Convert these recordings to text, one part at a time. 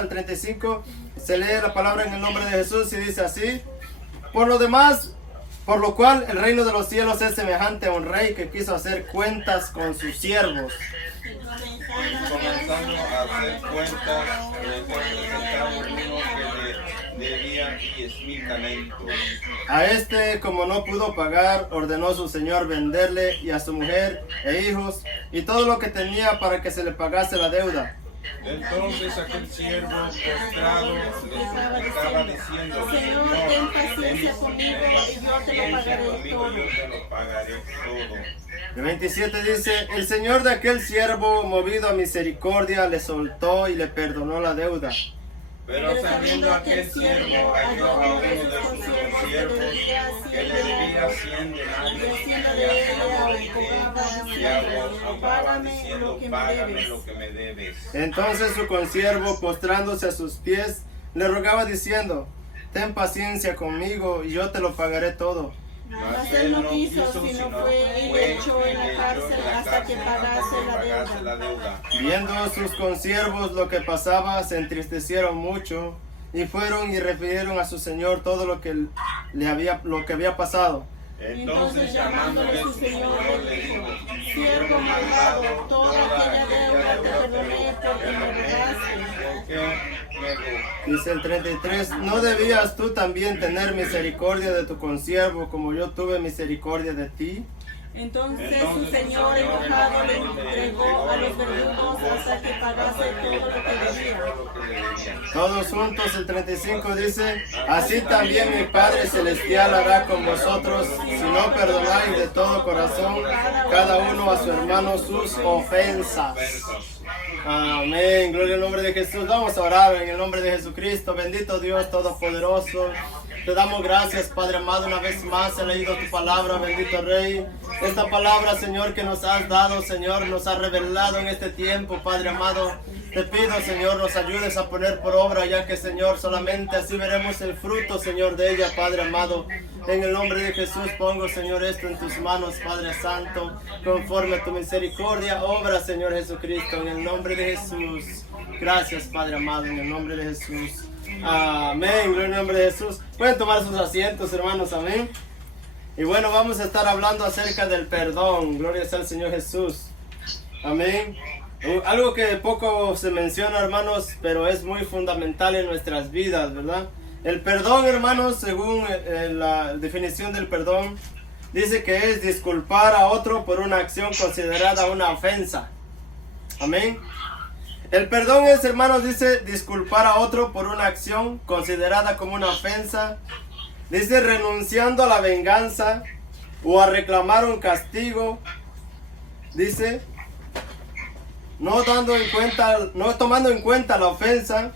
al 35 se lee la palabra en el nombre de Jesús y dice así: por lo demás, por lo cual el reino de los cielos es semejante a un rey que quiso hacer cuentas con sus siervos. Comenzando a hacer cuentas, uno que le debía 10,000 talentos. A este, como no pudo pagar, ordenó su señor venderle y a su mujer e hijos y todo lo que tenía para que se le pagase la deuda. Entonces aquel siervo postrado le estaba diciendo: Señor, ten paciencia conmigo y yo te lo pagaré todo. El 27 dice: el señor de aquel siervo, movido a misericordia, le soltó y le perdonó la deuda. Pero sabiendo aquel siervo, halló a uno de sus siervos que le debía 100 denarios, y abogaba diciendo: págame lo que me debes. Entonces su consiervo, postrándose a sus pies, le rogaba diciendo: ten paciencia conmigo y yo te lo pagaré todo. Mas él no quiso, sino fue hecho en la cárcel hasta que pagase la deuda. Viendo sus consiervos lo que pasaba, se entristecieron mucho y fueron y refirieron a su señor todo lo que había pasado. Entonces llamándole su señor le dijo: siervo malvado, toda aquella deuda te perdoné porque me rogaste. Dice el 33: ¿no debías tú también tener misericordia de tu consiervo como yo tuve misericordia de ti? Entonces su señor enojado le entregó a los verdugos hasta que pagase todo lo que debía. Todos juntos, el 35 dice: así también mi Padre Celestial hará con vosotros si no perdonáis de todo corazón cada uno a su hermano sus ofensas. Amén, gloria al nombre de Jesús. Vamos a orar en el nombre de Jesucristo. Bendito Dios Todopoderoso, te damos gracias, Padre amado. Una vez más he leído tu palabra, bendito Rey. Esta palabra, Señor, que nos has dado, Señor, nos has revelado en este tiempo, Padre amado. Te pido, Señor, nos ayudes a poner por obra, ya que, Señor, solamente así veremos el fruto, Señor, de ella, Padre amado. En el nombre de Jesús pongo, Señor, esto en tus manos, Padre Santo, conforme a tu misericordia, obra, Señor Jesucristo, en el nombre de Jesús. Gracias, Padre amado, en el nombre de Jesús. Amén, gloria al nombre de Jesús. Pueden tomar sus asientos, hermanos, amén. Y bueno, vamos a estar hablando acerca del perdón. Gloria sea al Señor Jesús. Amén. Algo que poco se menciona, hermanos, pero es muy fundamental en nuestras vidas, ¿verdad? El perdón, hermanos, según la definición del perdón, dice que es disculpar a otro por una acción considerada una ofensa. Amén. El perdón es, hermanos, dice disculpar a otro por una acción considerada como una ofensa. Dice renunciando a la venganza o a reclamar un castigo. Dice no tomando en cuenta la ofensa.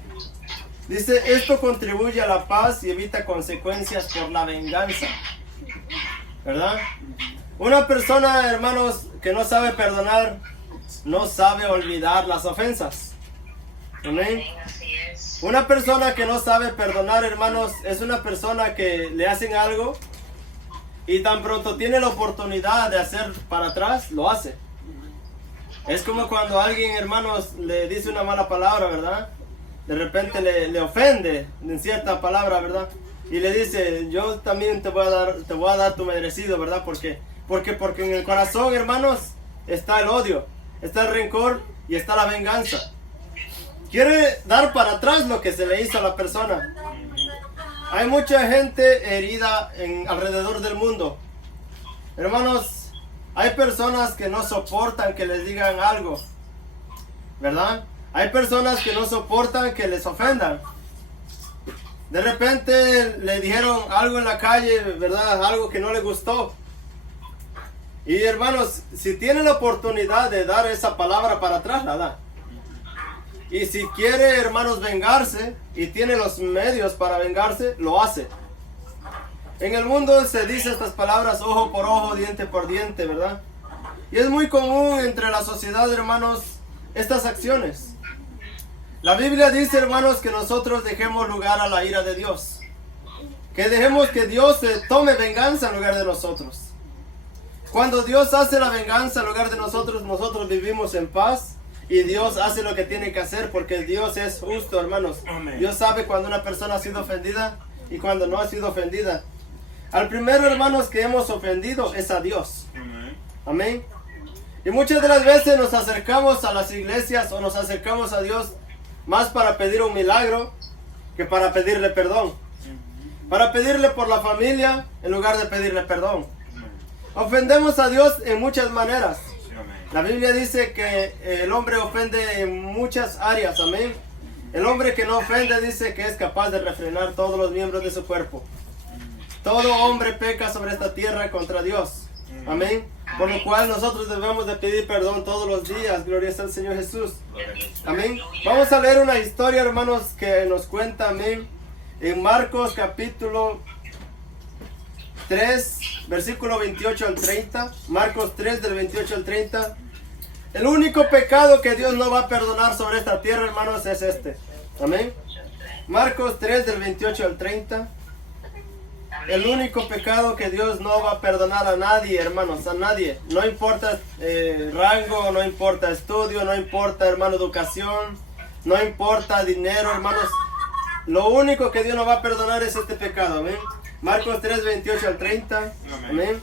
Dice esto contribuye a la paz y evita consecuencias por la venganza. ¿Verdad? Una persona, hermanos, que no sabe perdonar, no sabe olvidar las ofensas. Amén. Una persona que no sabe perdonar, hermanos, es una persona que le hacen algo y tan pronto tiene la oportunidad de hacer para atrás, lo hace. Es como cuando alguien, hermanos, le dice una mala palabra, ¿verdad? De repente le ofende en cierta palabra, ¿verdad? Y le dice: yo también te voy a dar tu merecido, ¿verdad? Porque en el corazón, hermanos, está el odio, está el rencor y está la venganza. Quiere dar para atrás lo que se le hizo a la persona. Hay mucha gente herida alrededor del mundo. Hermanos, hay personas que no soportan que les digan algo, ¿verdad? Hay personas que no soportan que les ofendan. De repente le dijeron algo en la calle, ¿verdad? Algo que no le gustó. Y hermanos, si tiene la oportunidad de dar esa palabra para atrás, la da. Y si quiere, hermanos, vengarse y tiene los medios para vengarse, lo hace. En el mundo se dice estas palabras: ojo por ojo, diente por diente, ¿verdad? Y es muy común entre la sociedad, hermanos, estas acciones. La Biblia dice, hermanos, que nosotros dejemos lugar a la ira de Dios. Que dejemos que Dios tome venganza en lugar de nosotros. Cuando Dios hace la venganza en lugar de nosotros, nosotros vivimos en paz y Dios hace lo que tiene que hacer porque Dios es justo, hermanos. Amén. Dios sabe cuando una persona ha sido ofendida y cuando no ha sido ofendida. Al primero, hermanos, que hemos ofendido es a Dios. Amén. Amén. Y muchas de las veces nos acercamos a las iglesias o nos acercamos a Dios más para pedir un milagro que para pedirle perdón. Para pedirle por la familia en lugar de pedirle perdón. Ofendemos a Dios en muchas maneras. La Biblia dice que el hombre ofende en muchas áreas, amén. El hombre que no ofende dice que es capaz de refrenar todos los miembros de su cuerpo. Todo hombre peca sobre esta tierra contra Dios, amén. Por lo cual nosotros debemos de pedir perdón todos los días. Gloria al Señor Jesús, amén. Vamos a leer una historia, hermanos, que nos cuenta, amén, en Marcos capítulo 3, versículo 28 al 30. Marcos 3 del 28 al 30. El único pecado que Dios no va a perdonar sobre esta tierra, hermanos, es este. Amén. Marcos 3 del 28 al 30. El único pecado que Dios no va a perdonar a nadie, hermanos, a nadie. No importa rango, no importa estudio, no importa, hermano, educación, no importa dinero, hermanos. Lo único que Dios no va a perdonar es este pecado, amén. Marcos 3, 28 al 30. Amén.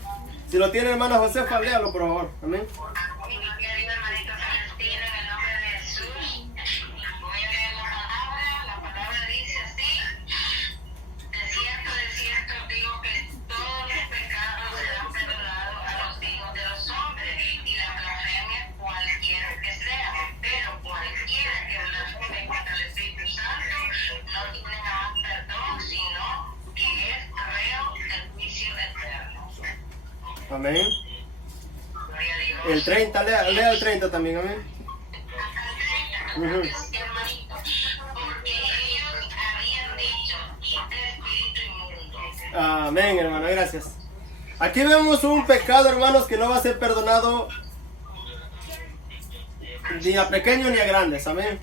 Si lo tiene, hermana Josefa, léalo, por favor. Amén. Querido hermanito Celestino, en el nombre de Jesús, voy a leer la palabra. La palabra dice así: de cierto digo que todos los pecados serán perdonados a los hijos de los hombres, y la blasfemia cualquiera que sea, pero cualquiera que blasfeme contra el Espíritu Santo no tiene más perdón, sino que es reo del juicio eterno. Amén. Gloria a Dios. El 30, lea el 30 también, amén. Hermanito, porque ellos habían dicho: quita espíritu inmundo. Amén, hermano, gracias. Aquí vemos un pecado, hermanos, que no va a ser perdonado ni a pequeños ni a grandes, amén.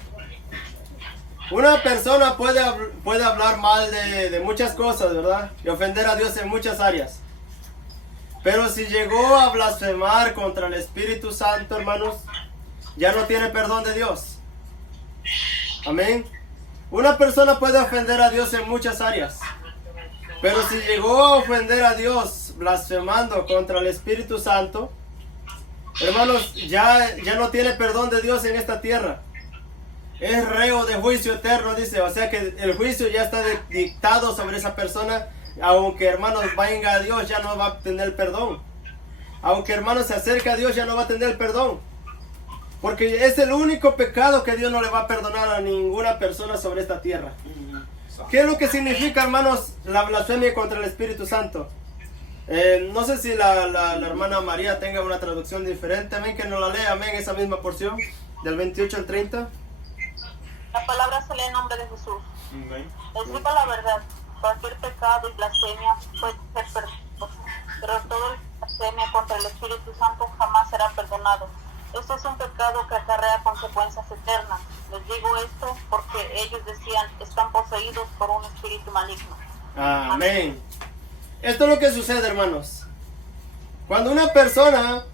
Una persona puede hablar mal de muchas cosas, ¿verdad? Y ofender a Dios en muchas áreas. Pero si llegó a blasfemar contra el Espíritu Santo, hermanos, ya no tiene perdón de Dios. Amén. Una persona puede ofender a Dios en muchas áreas. Pero si llegó a ofender a Dios blasfemando contra el Espíritu Santo, hermanos, ya no tiene perdón de Dios en esta tierra. Es reo de juicio eterno, dice. O sea que el juicio ya está dictado sobre esa persona. Aunque, hermanos, venga a Dios, ya no va a tener perdón. Aunque, hermanos, se acerca a Dios, ya no va a tener perdón. Porque es el único pecado que Dios no le va a perdonar a ninguna persona sobre esta tierra. ¿Qué es lo que significa, hermanos, la blasfemia contra el Espíritu Santo? No sé si la hermana María tenga una traducción diferente. Amén, que nos la lea, amén, esa misma porción, del 28 al 30. La palabra se lee en nombre de Jesús. Amén. Les digo la verdad, cualquier pecado y blasfemia puede ser perdonado, pero todo el blasfemia contra el Espíritu Santo jamás será perdonado. Este es un pecado que acarrea consecuencias eternas. Les digo esto porque ellos decían: están poseídos por un espíritu maligno. Amén. Esto es lo que sucede, hermanos. Cuando una persona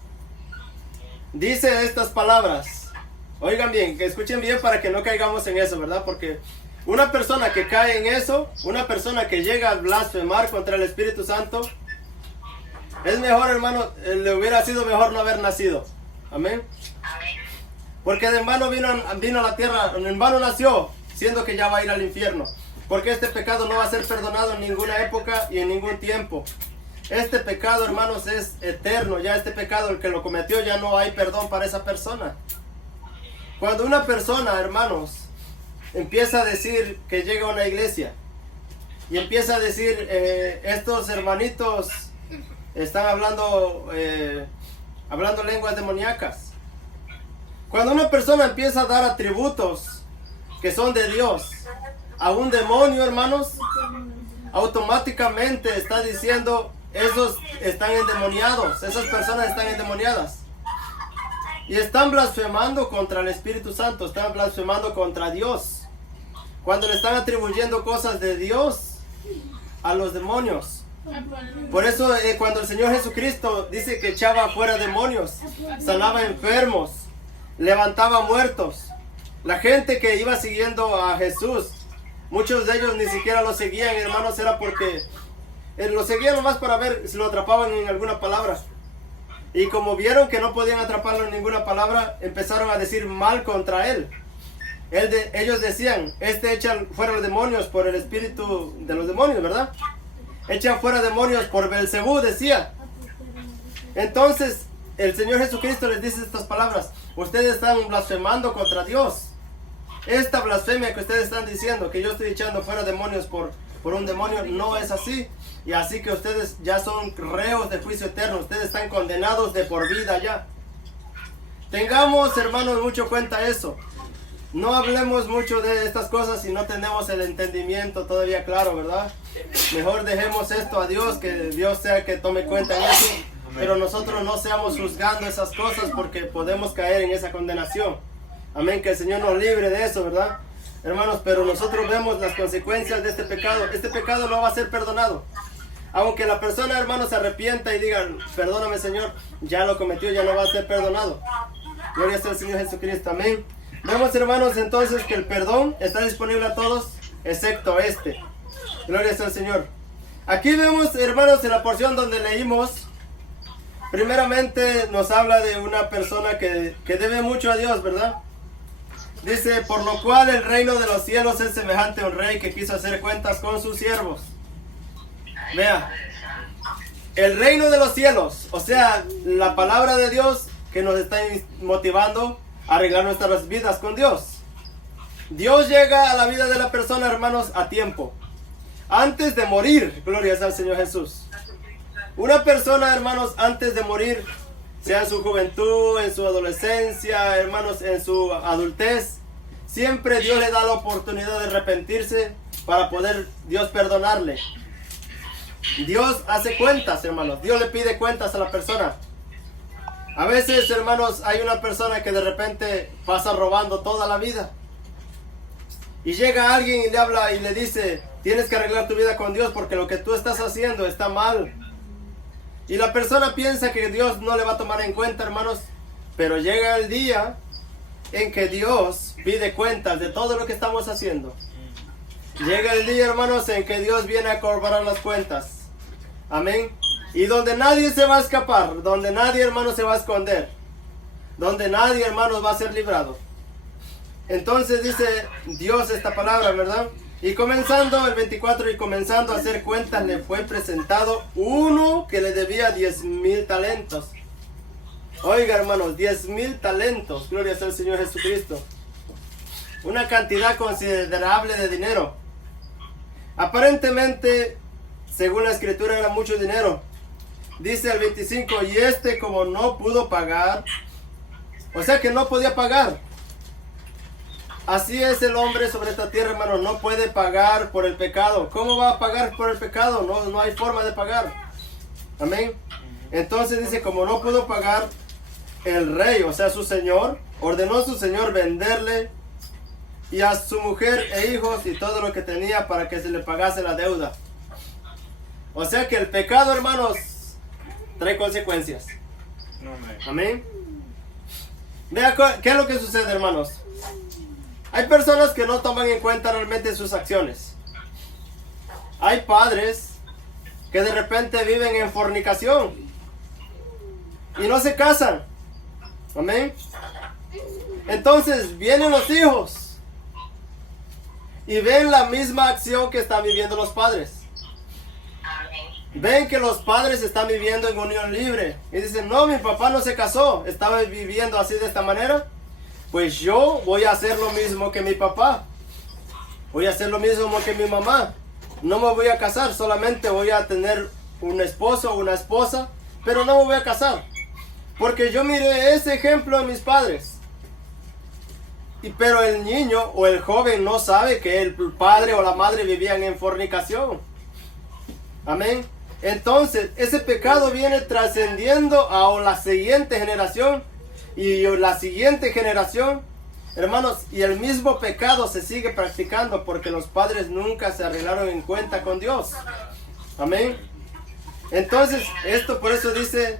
dice estas palabras, oigan bien, que escuchen bien para que no caigamos en eso, ¿verdad? Porque una persona que cae en eso, una persona que llega a blasfemar contra el Espíritu Santo, es mejor, hermano, le hubiera sido mejor no haber nacido. Amén. Porque de en vano vino a la tierra, en vano nació, siendo que ya va a ir al infierno. Porque este pecado no va a ser perdonado en ninguna época y en ningún tiempo. Este pecado, hermanos, es eterno. Ya este pecado, el que lo cometió, ya no hay perdón para esa persona. Cuando una persona, hermanos, empieza a decir que llega a una iglesia y empieza a decir, estos hermanitos están hablando lenguas demoníacas. Cuando una persona empieza a dar atributos que son de Dios a un demonio, hermanos, automáticamente está diciendo: esos están endemoniados, esas personas están endemoniadas. Y están blasfemando contra el Espíritu Santo, están blasfemando contra Dios. Cuando le están atribuyendo cosas de Dios a los demonios. Por eso cuando el Señor Jesucristo dice que echaba fuera demonios, sanaba enfermos, levantaba muertos. La gente que iba siguiendo a Jesús, muchos de ellos ni siquiera lo seguían, hermanos, era porque lo seguían nomás para ver si lo atrapaban en alguna palabra. Y como vieron que no podían atraparlo en ninguna palabra, empezaron a decir mal contra él. Ellos decían, echan fuera los demonios por el espíritu de los demonios, ¿verdad? Echan fuera demonios por Belcebú, decía. Entonces, el Señor Jesucristo les dice estas palabras: ustedes están blasfemando contra Dios. Esta blasfemia que ustedes están diciendo, que yo estoy echando fuera demonios por un demonio, no es así. Y así que ustedes ya son reos de juicio eterno. Ustedes están condenados de por vida ya. Tengamos, hermanos, mucho cuenta eso. No hablemos mucho de estas cosas si no tenemos el entendimiento todavía claro, ¿verdad? Mejor dejemos esto a Dios, que Dios sea que tome cuenta en eso. Pero nosotros no seamos juzgando esas cosas, porque podemos caer en esa condenación. Amén, que el Señor nos libre de eso, ¿verdad? Hermanos, pero nosotros vemos las consecuencias de este pecado. Este pecado no va a ser perdonado. Aunque la persona, hermanos, se arrepienta y diga, perdóname, Señor, ya lo cometió, ya no va a ser perdonado. Gloria sea al Señor Jesucristo, amén. Vemos, hermanos, entonces que el perdón está disponible a todos, excepto este. Gloria sea al Señor. Aquí vemos, hermanos, en la porción donde leímos, primeramente nos habla de una persona que debe mucho a Dios, ¿verdad? Dice, por lo cual el reino de los cielos es semejante a un rey que quiso hacer cuentas con sus siervos. Vea, el reino de los cielos, o sea, la palabra de Dios que nos está motivando a arreglar nuestras vidas con Dios. Dios llega a la vida de la persona, hermanos, a tiempo, antes de morir. Gloria sea al Señor Jesús. Una persona, hermanos, antes de morir, sea en su juventud, en su adolescencia, hermanos, en su adultez, siempre Dios le da la oportunidad de arrepentirse para poder Dios perdonarle. Dios hace cuentas, hermanos. Dios le pide cuentas a la persona. A veces, hermanos, hay una persona que de repente pasa robando toda la vida. Y llega alguien y le habla y le dice, tienes que arreglar tu vida con Dios porque lo que tú estás haciendo está mal. Y la persona piensa que Dios no le va a tomar en cuenta, hermanos. Pero llega el día en que Dios pide cuentas de todo lo que estamos haciendo. Llega el día, hermanos, en que Dios viene a cobrar las cuentas. Amén. Y donde nadie se va a escapar, donde nadie, hermanos, se va a esconder, donde nadie, hermanos, va a ser librado. Entonces dice Dios esta palabra, ¿verdad? Y comenzando el 24, y comenzando a hacer cuentas, le fue presentado uno que le debía 10,000 talentos. Oiga, hermanos, 10,000 talentos. Gloria sea al Señor Jesucristo. Una cantidad considerable de dinero. Aparentemente, según la escritura, era mucho dinero. Dice el 25, y este como no pudo pagar, o sea que no podía pagar. Así es el hombre sobre esta tierra, hermano, no puede pagar por el pecado. ¿Cómo va a pagar por el pecado? No hay forma de pagar. Amén. Entonces dice, como no pudo pagar, el rey, o sea su señor, ordenó a su señor venderle y a su mujer e hijos y todo lo que tenía para que se le pagase la deuda. O sea que el pecado, hermanos, trae consecuencias. Amén. Vea qué es lo que sucede, hermanos. Hay personas que no toman en cuenta realmente sus acciones. Hay padres que de repente viven en fornicación y no se casan. Amén. Entonces vienen los hijos y ven la misma acción que están viviendo los padres. Ven que los padres están viviendo en unión libre y dicen, no, mi papá no se casó, estaba viviendo así de esta manera, pues yo voy a hacer lo mismo que mi papá, voy a hacer lo mismo que mi mamá. No me voy a casar, solamente voy a tener un esposo o una esposa, pero no me voy a casar, porque yo miré ese ejemplo en mis padres. Pero el niño o el joven no sabe que el padre o la madre vivían en fornicación. Amén. Entonces, ese pecado viene trascendiendo a la siguiente generación y la siguiente generación, hermanos, y el mismo pecado se sigue practicando porque los padres nunca se arreglaron en cuenta con Dios. Amén. Entonces, esto por eso dice,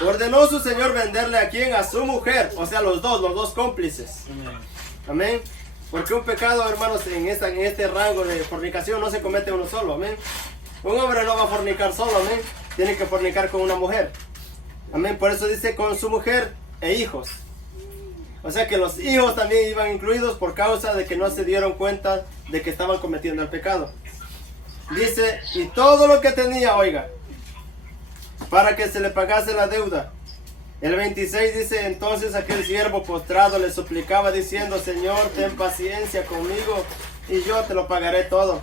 Ordenó su señor venderle a quien, a su mujer, o sea, los dos cómplices. Amén. Porque un pecado, hermanos, en este rango de fornicación no se comete uno solo. Amén. Un hombre no va a fornicar solo. Amén. Tiene que fornicar con una mujer. Amén. Por eso dice con su mujer e hijos. O sea que los hijos también iban incluidos por causa de que no se dieron cuenta de que estaban cometiendo el pecado. Dice, y todo lo que tenía, oiga, para que se le pagase la deuda. El 26 dice, entonces aquel siervo postrado le suplicaba diciendo, Señor, ten paciencia conmigo y yo te lo pagaré todo.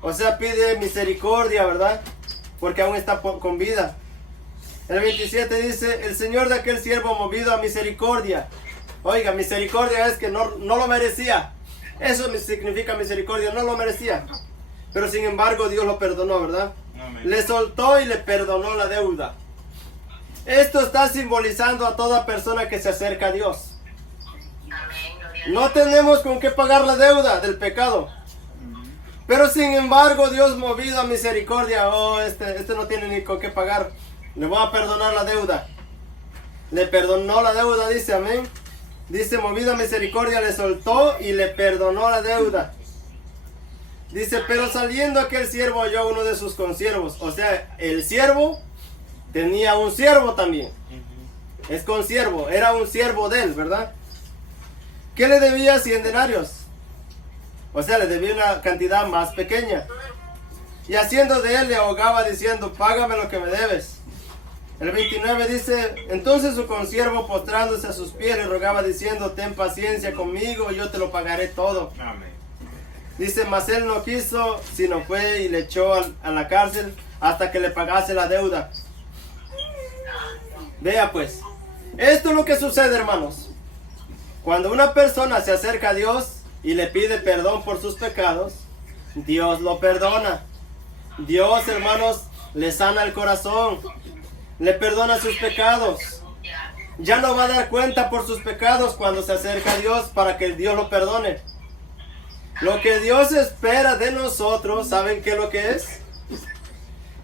O sea, pide misericordia, ¿verdad? Porque aún está con vida. El 27 dice, el Señor de aquel siervo movido a misericordia. Oiga, misericordia es que no lo merecía. Eso significa misericordia, no lo merecía. Pero sin embargo Dios lo perdonó, ¿verdad? Amén. Le soltó y le perdonó la deuda. Esto está simbolizando a toda persona que se acerca a Dios. No tenemos con qué pagar la deuda del pecado. Pero sin embargo Dios movido a misericordia, este no tiene ni con qué pagar. Le voy a perdonar la deuda. Le perdonó la deuda, dice, amén. Dice, movido a misericordia le soltó y le perdonó la deuda. Dice, pero saliendo aquel siervo halló a uno de sus consiervos. O sea, el siervo tenía un siervo también. Es consiervo, era un siervo de él, ¿verdad? ¿Qué le debía? 100 denarios. O sea, le debía una cantidad más pequeña. Y haciendo de él le ahogaba diciendo, págame lo que me debes. El 29 dice, entonces su consiervo postrándose a sus pies le rogaba diciendo, ten paciencia conmigo y yo te lo pagaré todo. Amén. Dice, mas él no quiso, sino fue y le echó a la cárcel hasta que le pagase la deuda. Vea pues, esto es lo que sucede, hermanos. Cuando una persona se acerca a Dios y le pide perdón por sus pecados, Dios lo perdona. Dios, hermanos, le sana el corazón, le perdona sus pecados. Ya no va a dar cuenta por sus pecados cuando se acerca a Dios para que Dios lo perdone. Lo que Dios espera de nosotros, ¿saben qué es lo que es?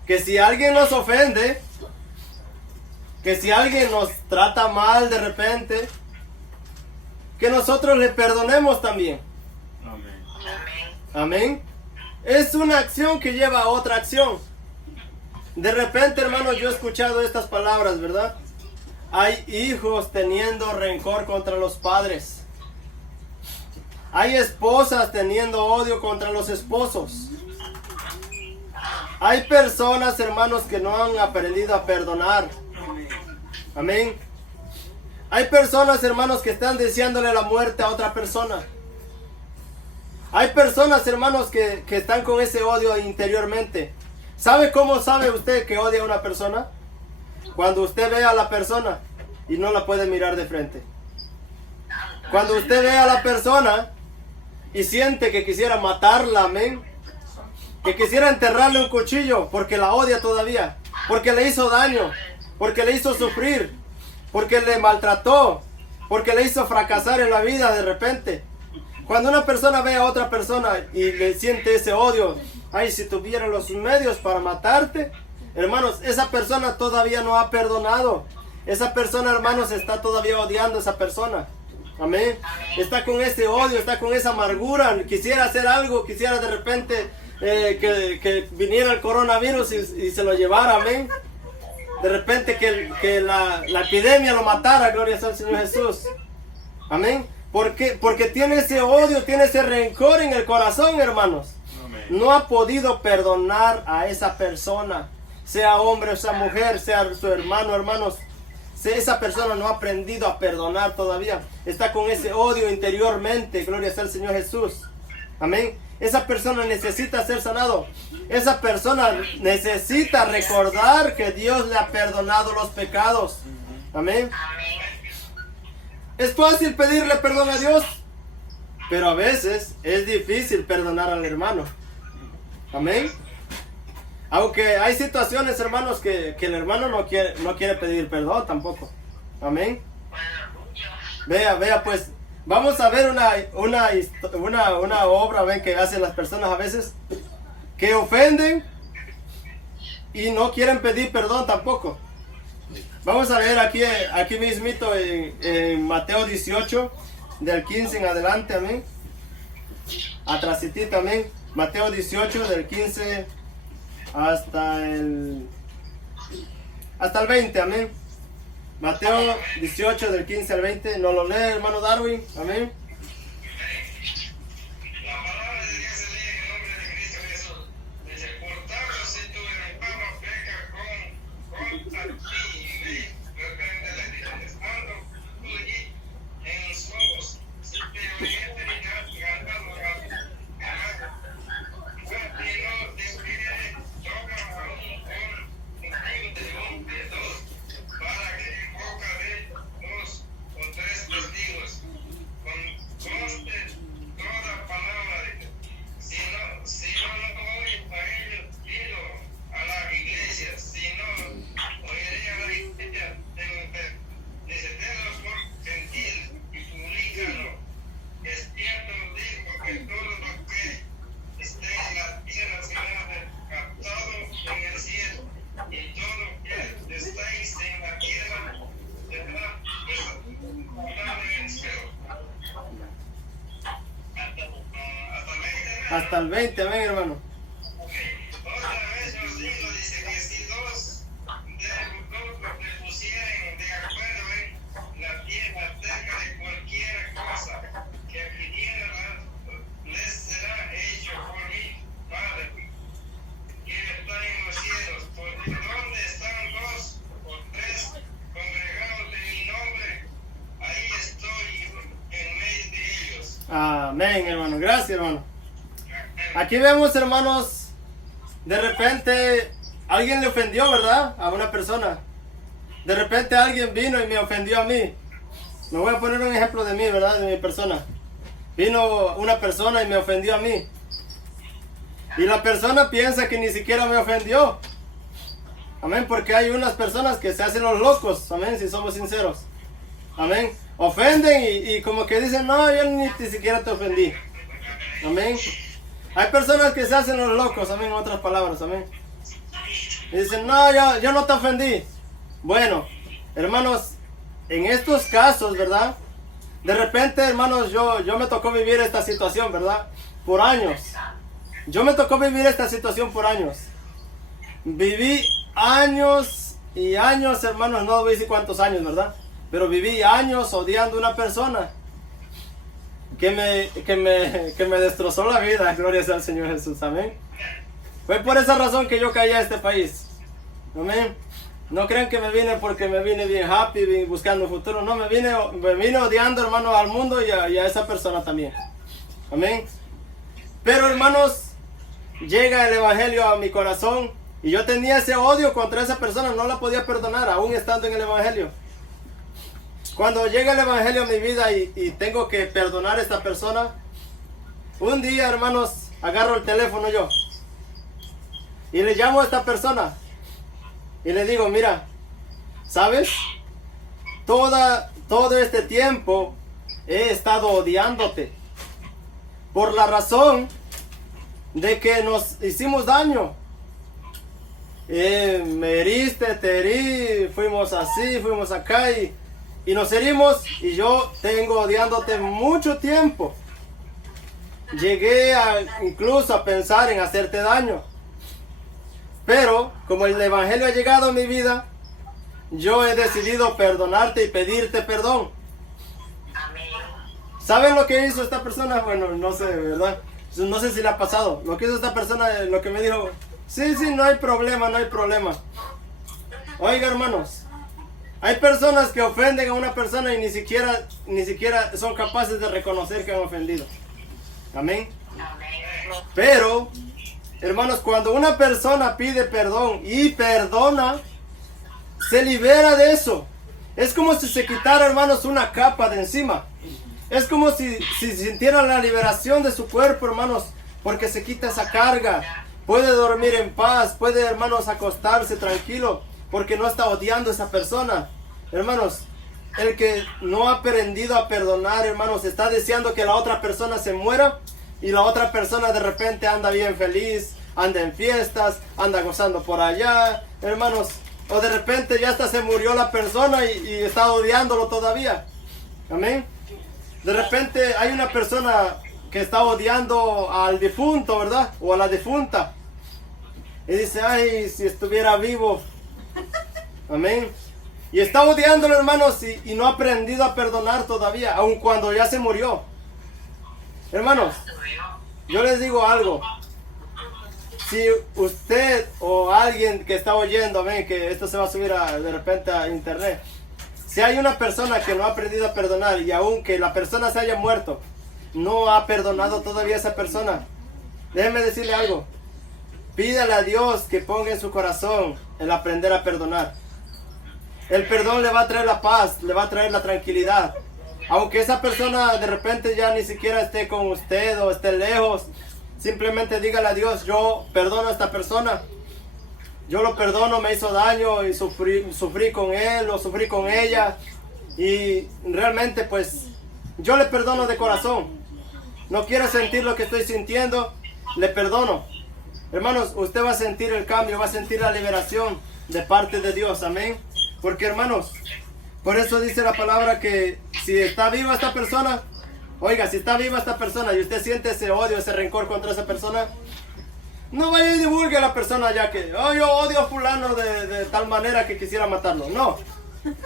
Que si alguien nos ofende, que si alguien nos trata mal de repente, que nosotros le perdonemos también. Amén. Amén. Es una acción que lleva a otra acción. De repente, hermanos, yo he escuchado estas palabras, ¿verdad? Hay hijos teniendo rencor contra los padres. Hay esposas teniendo odio contra los esposos. Hay personas, hermanos, que no han aprendido a perdonar. Amén. Hay personas, hermanos, que están deseándole la muerte a otra persona. Hay personas, hermanos, que están con ese odio interiormente. ¿Sabe cómo sabe usted que odia a una persona? Cuando usted ve a la persona y no la puede mirar de frente. Cuando usted ve a la persona y siente que quisiera matarla, amén. Que quisiera enterrarle un cuchillo porque la odia todavía. Porque le hizo daño. Porque le hizo sufrir. Porque le maltrató. Porque le hizo fracasar en la vida de repente. Cuando una persona ve a otra persona y le siente ese odio. Ay, si tuviera los medios para matarte. Hermanos, esa persona todavía no ha perdonado. Esa persona, hermanos, está todavía odiando a esa persona. Amén. Está con ese odio, está con esa amargura. Quisiera hacer algo, quisiera de repente que viniera el coronavirus y se lo llevara. Amén. De repente que la epidemia lo matara. Gloria al Señor Jesús. Amén. Porque tiene ese odio, tiene ese rencor en el corazón, hermanos. Amén. No ha podido perdonar a esa persona. Sea hombre o sea mujer, sea su hermano, hermanos. Esa persona no ha aprendido a perdonar todavía. Está con ese odio interiormente. Gloria al Señor Jesús. Amén. Esa persona necesita ser sanado. Esa persona necesita recordar que Dios le ha perdonado los pecados. Amén. Es fácil pedirle perdón a Dios, pero a veces es difícil perdonar al hermano. Amén. Aunque hay situaciones, hermanos, que el hermano no quiere pedir perdón tampoco. Amén. Vea pues, vamos a ver una obra, ven, que hacen las personas a veces, que ofenden y no quieren pedir perdón tampoco. Vamos a leer aquí mismito en Mateo 18, del 15 en adelante, amén. Atrasitito, amén. Mateo 18, del 15 hasta el 20, amén. Mateo 18, del 15 al 20. ¿No lo lee, hermano Darwin? Amén. La palabra de Dios se lee en el nombre de Cristo Jesús. Dice, por tanto, si tu hermano peca contra ti, repréndele, estando tú allí en los ojos, si te oyente y ganado, y no descuide, toca a un de dos, para que en boca de dos o tres testigos conste toda palabra de Dios. Si no oye a ellos, dilo a la iglesia. Si no oiré a la iglesia, desételo por gentil y publícalo. Es cierto, digo que todo lo que esté en la tierra será captado en el cielo, y todo lo que estáis en la tierra será captado en el cielo. Hasta el 20, amén, hermano. Otra vez os digo, dice que si dos de vosotros se pusieren de acuerdo en la tierra acerca de cualquier cosa que pidieran, les será hecho por mi Padre que está en los cielos. Porque donde están dos o tres congregados de mi nombre, ahí estoy en medio de ellos. Amén, hermano. Gracias, hermano. Aquí vemos, hermanos, de repente alguien le ofendió, ¿verdad? A una persona. De repente alguien vino y me ofendió a mí. Me voy a poner un ejemplo de mí, ¿verdad? De mi persona. Vino una persona y me ofendió a mí. Y la persona piensa que ni siquiera me ofendió. Amén, porque hay unas personas que se hacen los locos. Amén, si somos sinceros. Amén. Ofenden y como que dicen, no, yo ni siquiera te ofendí. Amén. Hay personas que se hacen los locos, amén, en otras palabras, amén. Y dicen, no, yo no te ofendí. Bueno, hermanos, en estos casos, ¿verdad? De repente, hermanos, yo me tocó vivir esta situación, ¿verdad? Por años. Yo me tocó vivir esta situación por años. Viví años y años, hermanos, no voy a decir cuántos años, ¿verdad? Pero viví años odiando a una persona que me destrozó la vida. Gloria sea al Señor Jesús, amén. Fue por esa razón que yo caí a este país, amén. No crean que me vine porque me vine bien happy, bien buscando un futuro. No, me vine odiando, hermano, al mundo y a esa persona también, amén. Pero, hermanos, llega el evangelio a mi corazón y yo tenía ese odio contra esa persona, no la podía perdonar aún estando en el evangelio. Cuando llega el evangelio a mi vida y tengo que perdonar a esta persona, un día, hermanos, agarro el teléfono yo y le llamo a esta persona y le digo, mira, ¿sabes? Todo este tiempo he estado odiándote por la razón de que nos hicimos daño. Me heriste, te herí, fuimos así, fuimos acá y nos herimos, y yo tengo odiándote mucho tiempo. Llegué incluso a pensar en hacerte daño. Pero como el evangelio ha llegado a mi vida, yo he decidido perdonarte y pedirte perdón. ¿Saben lo que hizo esta persona? Bueno, no sé, ¿verdad? No sé si le ha pasado. Lo que hizo esta persona, lo que me dijo, sí, no hay problema, no hay problema. Oiga, hermanos, hay personas que ofenden a una persona y ni siquiera son capaces de reconocer que han ofendido. Amén. Pero, hermanos, cuando una persona pide perdón y perdona, se libera de eso. Es como si se quitara, hermanos, una capa de encima. Es como si sintieran la liberación de su cuerpo, hermanos, porque se quita esa carga. Puede dormir en paz, puede, hermanos, acostarse tranquilo, porque no está odiando a esa persona. Hermanos, el que no ha aprendido a perdonar, hermanos, está deseando que la otra persona se muera, y la otra persona de repente anda bien feliz, anda en fiestas, anda gozando por allá. Hermanos, O de repente ya hasta se murió la persona y está odiándolo todavía. Amén. De repente hay una persona que está odiando al difunto, ¿verdad? O a la difunta. Y dice, ay, si estuviera vivo. Amén. Y está odiándolo, hermanos, y no ha aprendido a perdonar todavía, aun cuando ya se murió. Hermanos, yo les digo algo. Si usted o alguien que está oyendo, amén, que esto se va a subir de repente a internet. Si hay una persona que no ha aprendido a perdonar y aunque la persona se haya muerto, no ha perdonado todavía a esa persona, déjeme decirle algo. Pídale a Dios que ponga en su corazón el aprender a perdonar. El perdón le va a traer la paz, le va a traer la tranquilidad. Aunque esa persona de repente ya ni siquiera esté con usted o esté lejos, simplemente dígale a Dios, yo perdono a esta persona. Yo lo perdono, me hizo daño y sufrí con él o sufrí con ella. Y realmente pues yo le perdono de corazón. No quiero sentir lo que estoy sintiendo, le perdono. Hermanos, usted va a sentir el cambio, va a sentir la liberación de parte de Dios, amén. Porque hermanos, por eso dice la palabra que si está viva esta persona, oiga, si está viva esta persona y usted siente ese odio, ese rencor contra esa persona, no vaya y divulgue a la persona ya que, oh, yo odio a fulano de tal manera que quisiera matarlo. No,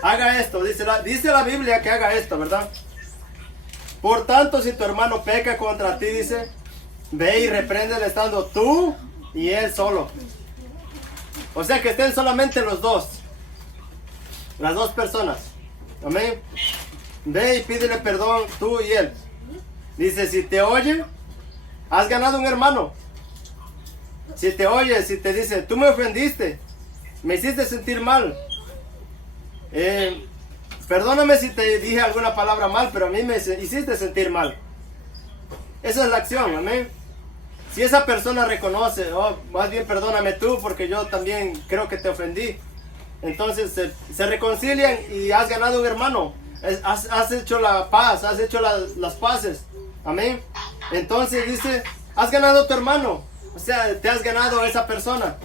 haga esto, dice la Biblia que haga esto, ¿verdad? Por tanto, si tu hermano peca contra ti, dice, ve y repréndele estando tú y él solo. O sea que estén solamente los dos. Las dos personas. Amén. Ve y pídele perdón tú y él. Dice, si te oye, has ganado un hermano. Si te oye, si te dice, tú me ofendiste, me hiciste sentir mal. Perdóname si te dije alguna palabra mal, pero a mí me hiciste sentir mal. Esa es la acción, amén. Si esa persona reconoce, oh, más bien perdóname tú porque yo también creo que te ofendí. Entonces se reconcilian y has ganado un hermano. Has hecho la paz, has hecho las paces. Amén. Entonces dice, has ganado tu hermano. O sea, te has ganado a esa persona.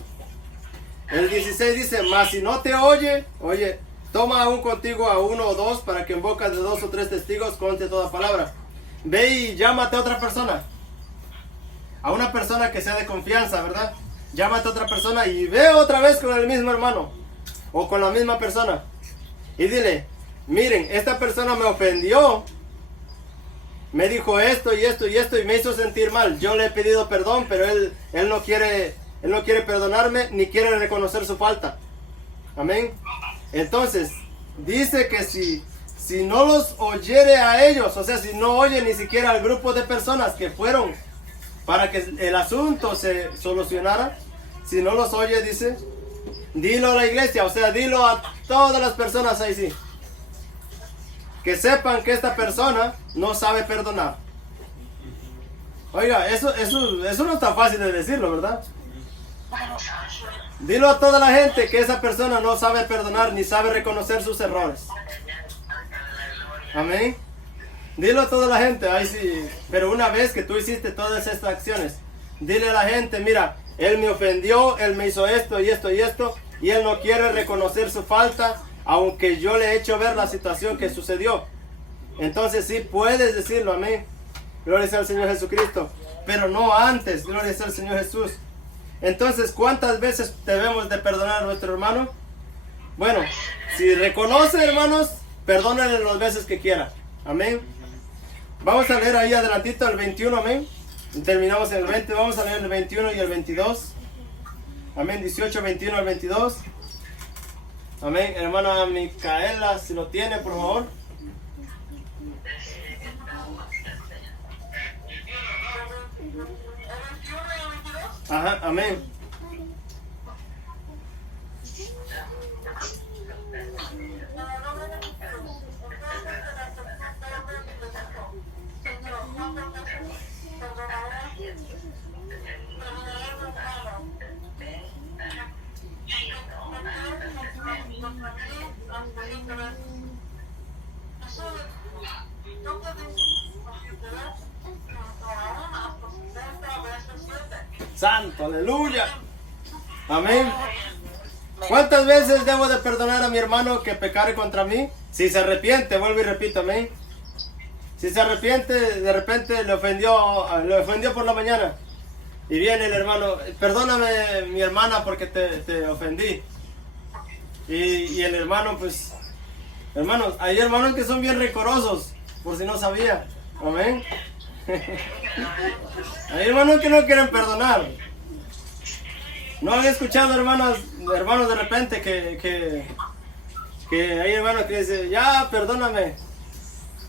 El 16 dice, mas si no te oye, oye, toma aún contigo a uno o dos para que en boca de 2 o 3 testigos conte toda palabra. Ve y llámate a otra persona. A una persona que sea de confianza, ¿verdad? Llámate a otra persona y ve otra vez con el mismo hermano. O con la misma persona. Y dile, miren, esta persona me ofendió. Me dijo esto y esto y esto y me hizo sentir mal. Yo le he pedido perdón, pero él no quiere perdonarme ni quiere reconocer su falta. Amén. Entonces, dice que si no los oyere a ellos, o sea, si no oye ni siquiera al grupo de personas que fueron para que el asunto se solucionara, si no los oye, dice, dilo a la iglesia, o sea, dilo a todas las personas ahí sí. Que sepan que esta persona no sabe perdonar. Oiga, eso no es tan fácil de decirlo, ¿verdad? Dilo a toda la gente que esa persona no sabe perdonar ni sabe reconocer sus errores. Amén. Dilo a toda la gente, ahí sí. Pero una vez que tú hiciste todas estas acciones, dile a la gente, mira, él me ofendió, él me hizo esto y esto y esto, y él no quiere reconocer su falta, aunque yo le he hecho ver la situación que sucedió. Entonces sí puedes decirlo, amén. Gloria sea al Señor Jesucristo. Pero no antes, gloria sea al Señor Jesús. Entonces, ¿cuántas veces debemos de perdonar a nuestro hermano? Bueno, si reconoce, hermanos, perdónenle las veces que quiera. Amén. Vamos a leer ahí adelantito el 21, amén. Terminamos en el 20, vamos a leer el 21 y el 22. Amén, 18, 21 al 22. Amén, hermana Micaela, si lo tiene, por favor. Ajá, amén. Santo, aleluya. Amén. ¿Cuántas veces debo de perdonar a mi hermano que pecare contra mí? Si se arrepiente, vuelvo y repito, amén. Si se arrepiente, de repente le ofendió por la mañana. Y viene el hermano, perdóname mi hermana porque te ofendí. Y el hermano, pues, hermanos, hay hermanos que son bien rencorosos, por si no sabía. Amén. Hay hermanos que no quieren perdonar. ¿No han escuchado, hermanos de repente que hay hermanos que dicen, ya, perdóname?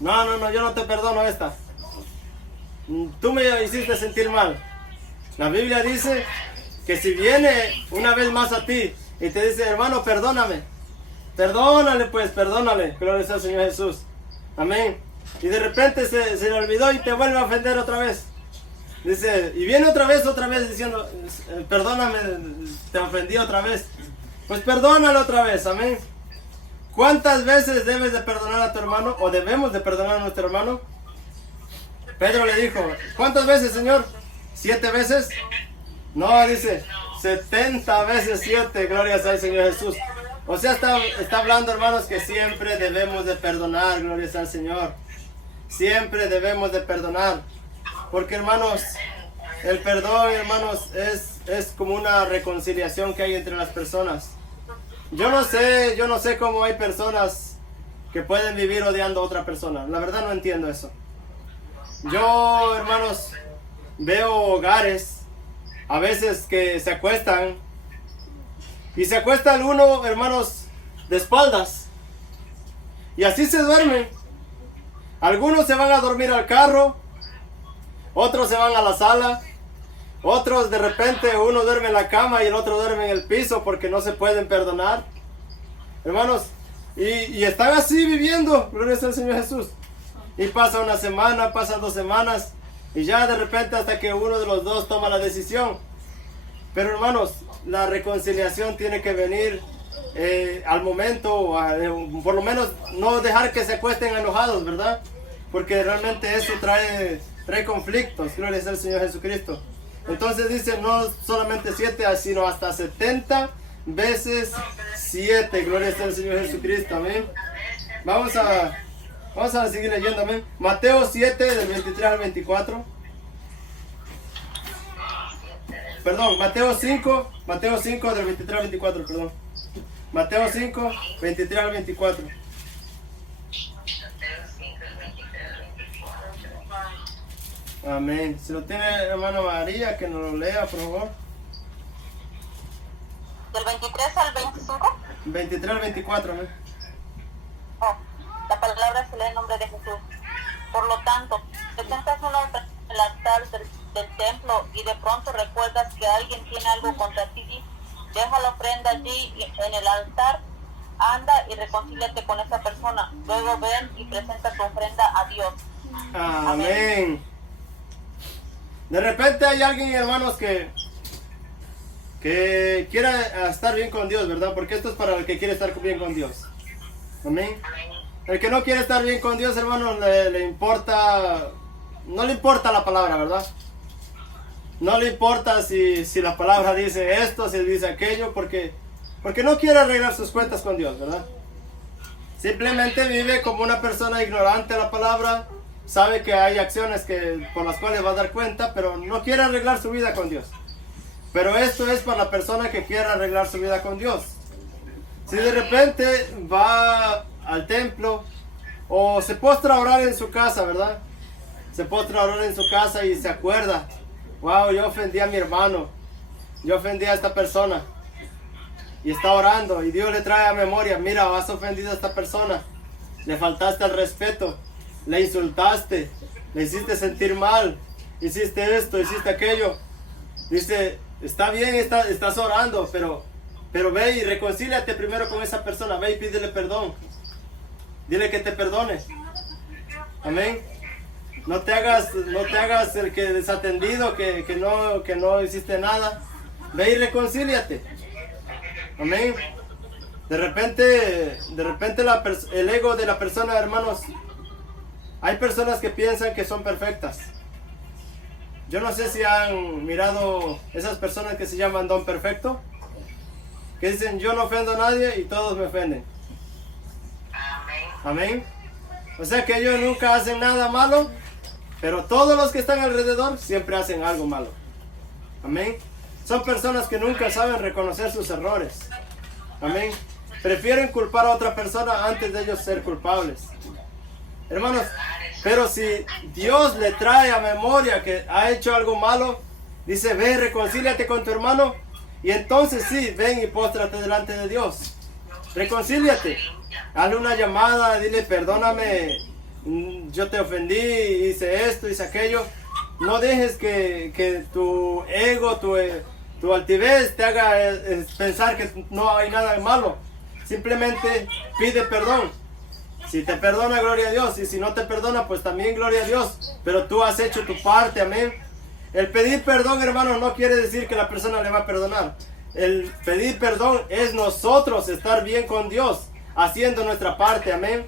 No, yo no te perdono esta. Tú me hiciste sentir mal. La Biblia dice que si viene una vez más a ti y te dice, hermano, perdóname. Perdónale pues, perdónale. Gloria sea al Señor Jesús. Amén. Y de repente se le olvidó y te vuelve a ofender otra vez. Dice, y viene otra vez diciendo, perdóname, te ofendí otra vez. Pues perdónalo otra vez, amén. ¿Cuántas veces debes de perdonar a tu hermano o debemos de perdonar a nuestro hermano? Pedro le dijo, ¿cuántas veces, Señor? ¿7 veces? No, dice, 70 veces 7, gloria sea al Señor Jesús. O sea, está hablando, hermanos, que siempre debemos de perdonar, gloria sea al Señor. Siempre debemos de perdonar. Porque, hermanos, el perdón, hermanos, es como una reconciliación que hay entre las personas. Yo no sé cómo hay personas que pueden vivir odiando a otra persona. La verdad no entiendo eso. Yo, hermanos, veo hogares a veces que se acuestan y se acuesta el uno, hermanos, de espaldas y así se duermen. Algunos se van a dormir al carro, otros se van a la sala, otros de repente uno duerme en la cama y el otro duerme en el piso porque no se pueden perdonar, hermanos, y están así viviendo, gloria sea al Señor Jesús. Y pasa una semana, pasan 2 semanas y ya de repente hasta que uno de los dos toma la decisión. Pero, hermanos, la reconciliación tiene que venir al momento, por lo menos no dejar que se acuesten enojados, ¿verdad? Porque realmente eso trae conflictos, gloria sea al Señor Jesucristo. Entonces dice, no solamente 7, sino hasta 70 veces 7, gloria sea al Señor Jesucristo, amén. Vamos a seguir leyendo, amén. Mateo 7, del 23 al 24. Perdón, Mateo 5, del 23 al 24, perdón. Mateo 5, 23 al 24. Amén. Si lo tiene hermana María, que nos lo lea, por favor. ¿Del 23 al 25? 23 al 24, amén. Oh, la palabra se lee en nombre de Jesús. Por lo tanto, presentas una ofrenda en el altar del templo y de pronto recuerdas que alguien tiene algo contra ti. Deja la ofrenda allí en el altar, anda y reconcíliate con esa persona. Luego ven y presenta tu ofrenda a Dios. Amén. De repente hay alguien, hermanos, que quiera estar bien con Dios, ¿verdad? Porque esto es para el que quiere estar bien con Dios. Amén. El que no quiere estar bien con Dios, hermanos, le importa, no le importa la palabra, ¿verdad? No le importa si la palabra dice esto, si dice aquello, porque no quiere arreglar sus cuentas con Dios, ¿verdad? Simplemente vive como una persona ignorante de la palabra, sabe que hay acciones por las cuales va a dar cuenta, pero no quiere arreglar su vida con Dios. Pero esto es para la persona que quiere arreglar su vida con Dios. Si de repente va al templo o se postra a orar en su casa, ¿verdad? Se postra a orar en su casa y se acuerda, wow, yo ofendí a mi hermano, yo ofendí a esta persona. Y está orando y Dios le trae a memoria, mira, has ofendido a esta persona, le faltaste al respeto, le insultaste, le hiciste sentir mal, hiciste esto, hiciste aquello. Dice, está bien, estás orando, pero ve y reconcíliate primero con esa persona, ve y pídele perdón. Dile que te perdone. Amén. No te hagas el que desatendido, que no hiciste nada. Ve y reconcíliate. Amén. De repente el ego de la persona, hermanos, hay personas que piensan que son perfectas. Yo no sé si han mirado esas personas que se llaman don perfecto, que dicen yo no ofendo a nadie y todos me ofenden. Amén. O sea que ellos nunca hacen nada malo, pero todos los que están alrededor siempre hacen algo malo. Amén. Son personas que nunca saben reconocer sus errores. Amén. Prefieren culpar a otra persona antes de ellos ser culpables. Hermanos, pero si Dios le trae a memoria que ha hecho algo malo, dice, ve, reconcíliate con tu hermano, y entonces sí, ven y póstrate delante de Dios. Reconcíliate. Hazle una llamada, dile, perdóname, yo te ofendí, hice esto, hice aquello. No dejes que tu ego, tu altivez te haga pensar que no hay nada de malo. Simplemente pide perdón. Si te perdona, gloria a Dios. Y si no te perdona, pues también gloria a Dios. Pero tú has hecho tu parte, amén. El pedir perdón, hermanos, no quiere decir que la persona le va a perdonar. El pedir perdón es nosotros estar bien con Dios, haciendo nuestra parte, amén.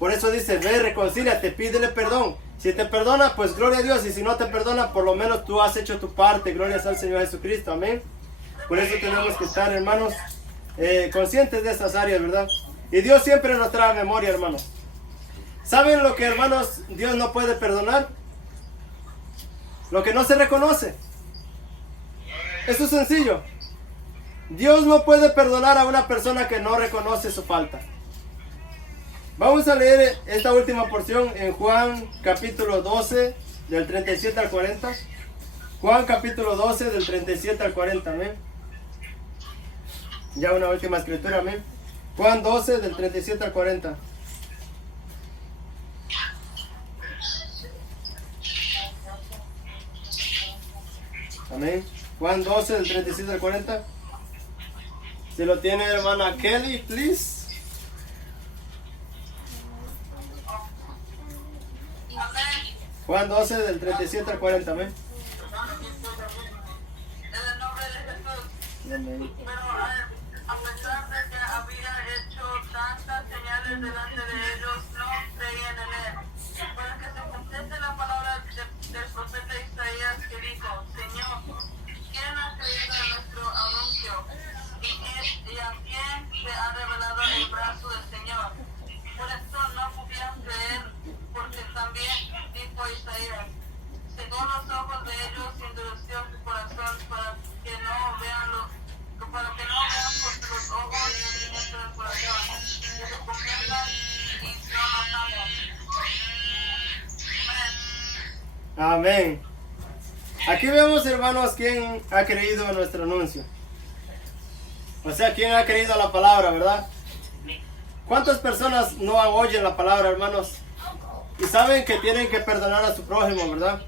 Por eso dice, ve, reconcíliate, pídele perdón. Si te perdona, pues gloria a Dios. Y si no te perdona, por lo menos tú has hecho tu parte. Gloria al Señor Jesucristo, amén. Por eso tenemos que estar, hermanos, conscientes de estas áreas, ¿verdad? Y Dios siempre nos trae memoria, hermanos. ¿Saben lo que, hermanos, Dios no puede perdonar? Lo que no se reconoce. Eso es sencillo. Dios no puede perdonar a una persona que no reconoce su falta. Vamos a leer esta última porción en Juan capítulo 12, del 37 al 40. Juan capítulo 12, del 37 al 40, amén. Ya una última escritura, amén. Juan 12, del 37 al 40. Amén. Juan 12, del 37 al 40. Si lo tiene hermana Kelly, please. Juan 12, del 37 al 40, amén. En el nombre de Jesús. Amén. Pero a pesar de que había hecho tantas señales delante de ellos, no creían en él. Para que se cumpliese la palabra del profeta Isaías que dijo, Señor, ¿quién ha creído en nuestro anuncio? ¿Y a quién se ha revelado el brazo del Señor? Por esto no podían creer, porque también dijo Isaías, cegó los ojos de ellos y endureció su corazón para que no vean por los ojos y dentro del corazón, que se conviertan y no nos hagan. Amén. Aquí vemos, hermanos, quién ha creído en nuestro anuncio. O sea, quién ha creído a la palabra, ¿verdad? ¿Cuántas personas no oyen la palabra, hermanos? Y saben que tienen que perdonar a su prójimo, ¿verdad?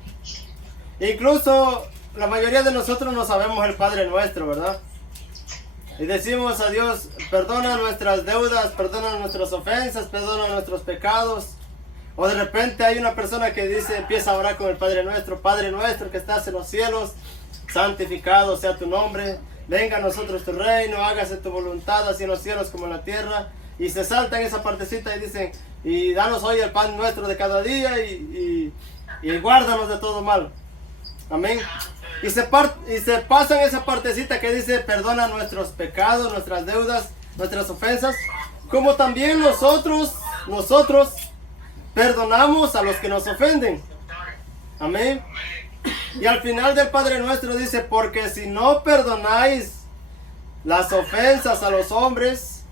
Incluso la mayoría de nosotros no sabemos el Padre Nuestro, ¿verdad? Y decimos a Dios, perdona nuestras deudas, perdona nuestras ofensas, perdona nuestros pecados. O de repente hay una persona que dice, empieza a orar con el Padre Nuestro que estás en los cielos, santificado sea tu nombre, venga a nosotros tu reino, hágase tu voluntad, así en los cielos como en la tierra. Y se saltan esa partecita y dicen, y danos hoy el pan nuestro de cada día y guárdanos de todo mal. Amén. Y se pasan esa partecita que dice, perdona nuestros pecados, nuestras deudas, nuestras ofensas, como también nosotros perdonamos a los que nos ofenden. Amén. Y al final del Padre Nuestro dice, porque si no perdonáis las ofensas a los hombres,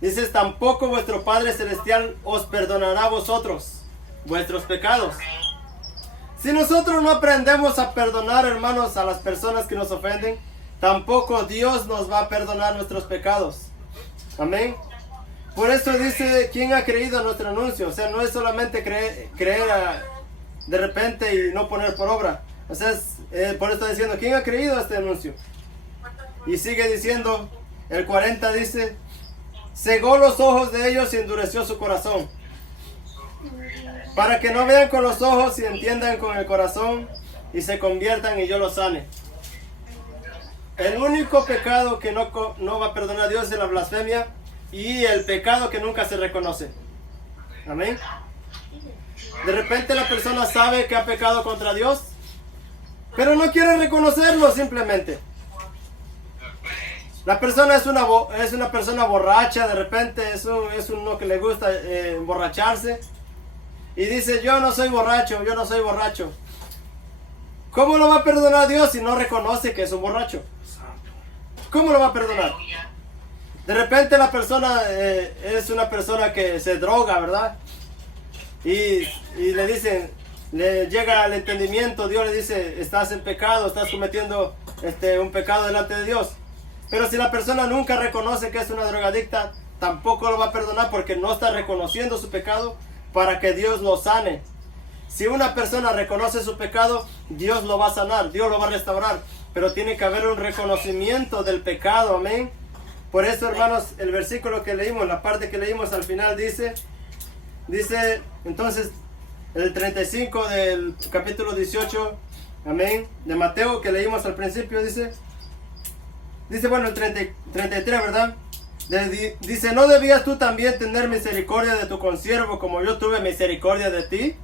dices, tampoco vuestro Padre Celestial os perdonará a vosotros vuestros pecados. Si nosotros no aprendemos a perdonar, hermanos, a las personas que nos ofenden, tampoco Dios nos va a perdonar nuestros pecados. Amén. Por eso dice, ¿quién ha creído a nuestro anuncio? O sea, no es solamente creer de repente y no poner por obra. O sea, por eso está diciendo, ¿quién ha creído a este anuncio? Y sigue diciendo, el 40 dice, cegó los ojos de ellos y endureció su corazón, para que no vean con los ojos y entiendan con el corazón y se conviertan y yo los sane. El único pecado que no va a perdonar a Dios es la blasfemia y el pecado que nunca se reconoce. Amén. De repente la persona sabe que ha pecado contra Dios, pero no quiere reconocerlo simplemente. La persona es una persona borracha, de repente es uno que le gusta emborracharse. Y dice, yo no soy borracho, yo no soy borracho. ¿Cómo lo va a perdonar Dios si no reconoce que es un borracho? ¿Cómo lo va a perdonar? De repente la persona es una persona que se droga, ¿verdad? Y le dicen, le llega al entendimiento, Dios le dice, estás en pecado, estás cometiendo un pecado delante de Dios. Pero si la persona nunca reconoce que es una drogadicta, tampoco lo va a perdonar porque no está reconociendo su pecado para que Dios lo sane. Si una persona reconoce su pecado, Dios lo va a sanar, Dios lo va a restaurar. Pero tiene que haber un reconocimiento del pecado, amén. Por eso, hermanos, el versículo que leímos, la parte que leímos al final dice, entonces, el 35 del capítulo 18, amén, de Mateo, que leímos al principio, dice bueno, el 33, ¿verdad? Dice, ¿no debías tú también tener misericordia de tu consiervo como yo tuve misericordia de ti?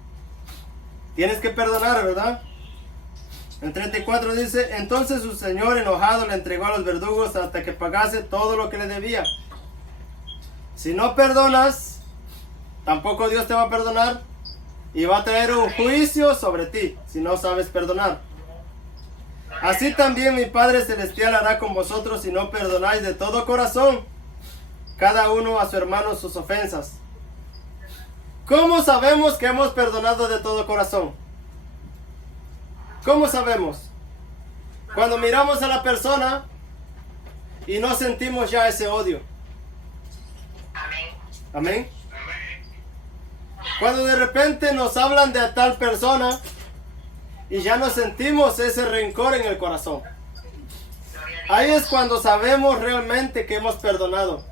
Tienes que perdonar, ¿verdad? El 34 dice, entonces su señor enojado le entregó a los verdugos hasta que pagase todo lo que le debía. Si no perdonas, tampoco Dios te va a perdonar y va a traer un juicio sobre ti si no sabes perdonar. Así también mi Padre Celestial hará con vosotros si no perdonáis de todo corazón cada uno a su hermano sus ofensas. ¿Cómo sabemos que hemos perdonado de todo corazón? ¿Cómo sabemos? Cuando miramos a la persona y no sentimos ya ese odio. Amén. Cuando de repente nos hablan de tal persona y ya no sentimos ese rencor en el corazón. Ahí es cuando sabemos realmente que hemos perdonado.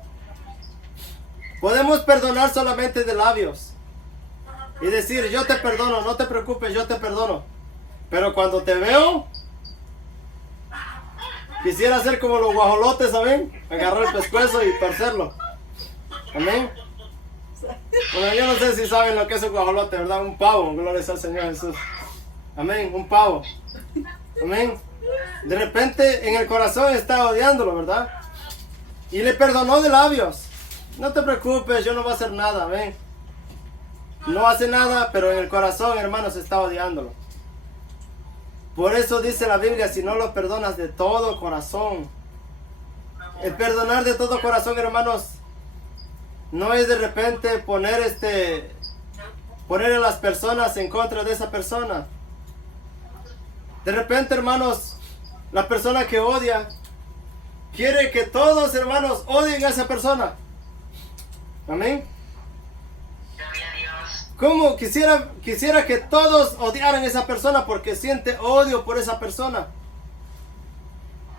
Podemos perdonar solamente de labios y decir, yo te perdono, no te preocupes, yo te perdono. Pero cuando te veo, quisiera ser como los guajolotes, ¿saben? Agarrar el pescuezo y torcerlo. Amén. Bueno, yo no sé si saben lo que es un guajolote, ¿verdad? Un pavo, gloria al Señor Jesús. Amén, un pavo. Amén. De repente en el corazón está odiándolo, ¿verdad? Y le perdonó de labios. No te preocupes, yo no voy a hacer nada, amén. No hace nada, pero en el corazón, hermanos, está odiándolo. Por eso dice la Biblia, si no lo perdonas de todo corazón. El perdonar de todo corazón, hermanos, no es de repente poner a las personas en contra de esa persona. De repente, hermanos, la persona que odia quiere que todos, hermanos, odien a esa persona. Amén. ¿Cómo quisiera que todos odiaran a esa persona porque siente odio por esa persona?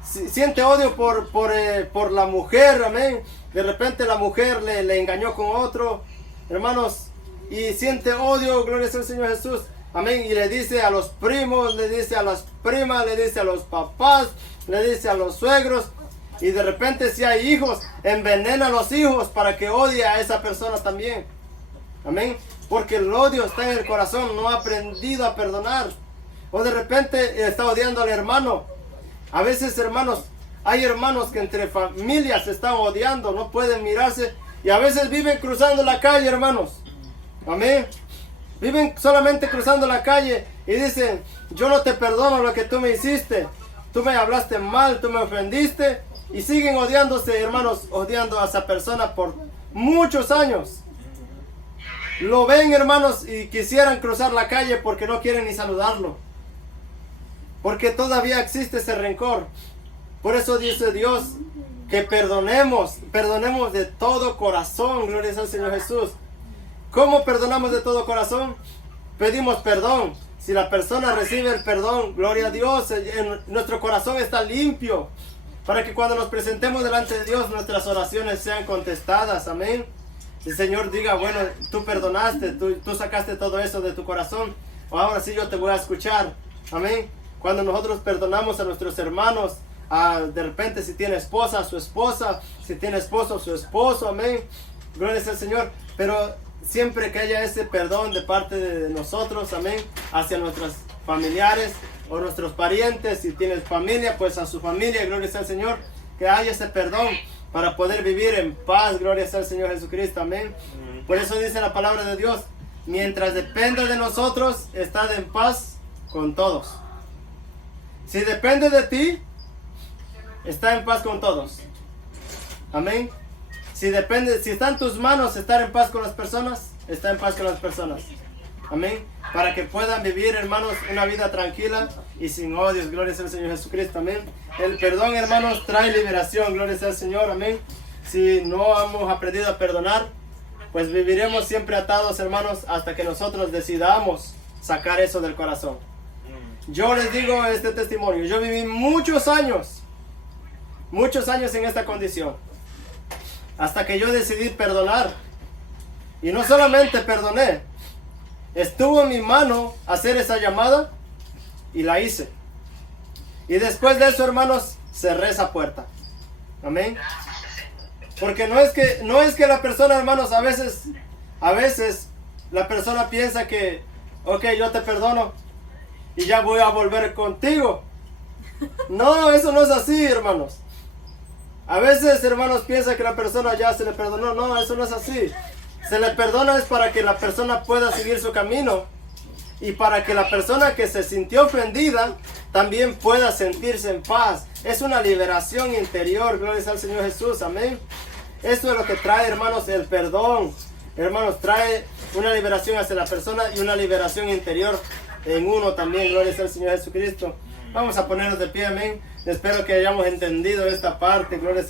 Siente odio por la mujer, amén. De repente la mujer le engañó con otro, hermanos, y siente odio, gloria al Señor Jesús, amén. Y le dice a los primos, le dice a las primas, le dice a los papás, le dice a los suegros. Y de repente si hay hijos, envenena a los hijos para que odie a esa persona también. Amén. Porque el odio está en el corazón, no ha aprendido a perdonar. O de repente está odiando al hermano. A veces, hermanos, hay hermanos que entre familias se están odiando, no pueden mirarse. Y a veces viven cruzando la calle, hermanos. Amén. Viven solamente cruzando la calle y dicen, yo no te perdono lo que tú me hiciste. Tú me hablaste mal, tú me ofendiste. Y siguen odiándose, hermanos, odiando a esa persona por muchos años. Lo ven, hermanos, y quisieran cruzar la calle porque no quieren ni saludarlo. Porque todavía existe ese rencor. Por eso dice Dios que perdonemos de todo corazón. Gloria al Señor Jesús. ¿Cómo perdonamos de todo corazón? Pedimos perdón. Si la persona recibe el perdón, gloria a Dios, nuestro corazón está limpio. Para que cuando nos presentemos delante de Dios, nuestras oraciones sean contestadas. Amén. El Señor diga, bueno, tú perdonaste, tú sacaste todo eso de tu corazón. Ahora sí yo te voy a escuchar. Amén. Cuando nosotros perdonamos a nuestros hermanos, de repente si tiene esposa, su esposa, si tiene esposo, su esposo. Amén. Gloria al Señor. Pero siempre que haya ese perdón de parte de nosotros, amén, hacia nuestros familiares o nuestros parientes, si tienes familia, pues a su familia, gloria al Señor, que haya ese perdón para poder vivir en paz. Gloria sea al Señor Jesucristo, amén. Por eso dice la palabra de Dios, mientras dependa de nosotros, estad en paz con todos. Si depende de ti, está en paz con todos. Amén. Si está en tus manos estar en paz con las personas, está en paz con las personas. Amén. Para que puedan vivir, hermanos, una vida tranquila y sin odios. Gloria sea al Señor Jesucristo. Amén. El perdón, hermanos, trae liberación. Gloria sea al Señor. Amén. Si no hemos aprendido a perdonar, pues viviremos siempre atados, hermanos, hasta que nosotros decidamos sacar eso del corazón. Yo les digo este testimonio. Yo viví muchos años en esta condición, hasta que yo decidí perdonar. Y no solamente perdoné, estuvo en mi mano hacer esa llamada y la hice. Y después de eso, hermanos, cerré esa puerta. Amén. Porque no es que la persona, hermanos, a veces la persona piensa que, ok, yo te perdono y ya voy a volver contigo. No, eso no es así, hermanos. A veces, hermanos, piensa que la persona ya se le perdonó. No, eso no es así. Se le perdona es para que la persona pueda seguir su camino y para que la persona que se sintió ofendida también pueda sentirse en paz. Es una liberación interior. Gloria al Señor Jesús. Amén. Esto es lo que trae, hermanos, el perdón. Hermanos, trae una liberación hacia la persona y una liberación interior en uno también. Gloria al Señor Jesucristo. Vamos a ponernos de pie, amén. Espero que hayamos entendido esta parte. Gloria al